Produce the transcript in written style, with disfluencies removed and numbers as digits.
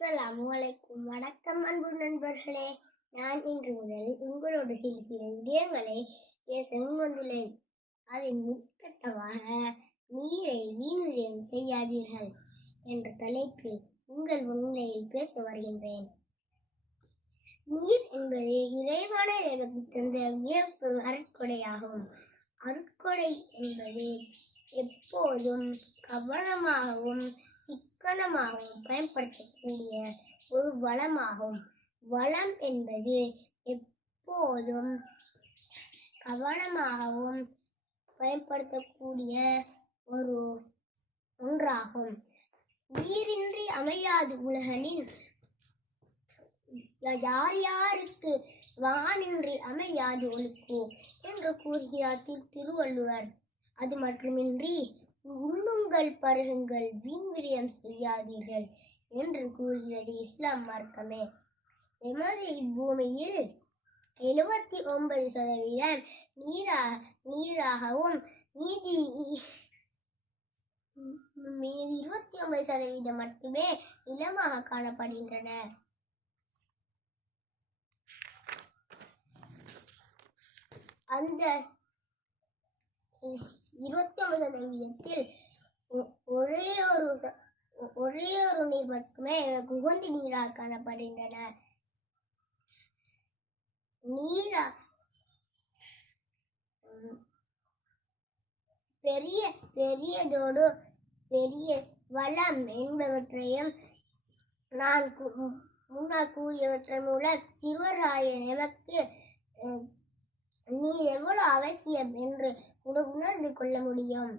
அஸ்ஸலாமு அலைக்கும். வணக்கம் அன்பு நண்பர்களே. நான் இன்று முதல் உங்களோடு சில விடயங்களை பேச முன்வந்துள்ளேன். அதில் முற்கட்டமாக நீரை வீண் செய்யாதீர்கள் என்ற தலைப்பில் உங்கள் முன்னிலையில் பேச வருகின்றேன். நீர் என்பது இறைவனை எனக்கு தந்த வியப்பு அருட்கொடையாகும். அருட்கொடை என்பது எப்போதும் கவனமாகவும் சிக்கனமாகவும் பயன்படுத்தக்கூடிய ஒரு வளமாகும். வளம் என்பது எப்போதும் கவனமாகவும் பயன்படுத்தக்கூடிய ஒன்றாகும். நீரின்றி அமையாது உலகனில் யார் யாருக்கு வானின்றி அமையாது ஒழுக்கு என்று கூறுகிறார் திருவள்ளுவர். அது மட்டுமின்றி உண்ணுங்கள் பருகுங்கள் வீண்விரயம் செய்யாதீர்கள் என்று கூறுகிறது இஸ்லாம் மார்க்கமே. எமது இப்பூமியில் 79% நீராகவும் மீதி 29% மட்டுமே நிலமாக காணப்படுகின்றன. அந்த 29%த்தில் ஒரே ஒரு நீர் மட்டுமே உகந்த நீராக காணப்படுகின்றன. பெரியதோடு பெரிய வளம் என்பவற்றையும் நான் முன்னால் கூறியவற்றின் மூலம் சிறுவராய நமக்கு நீர் எவ்வளவு அவசியம் என்று உணர்ந்து கொள்ள முடியும்.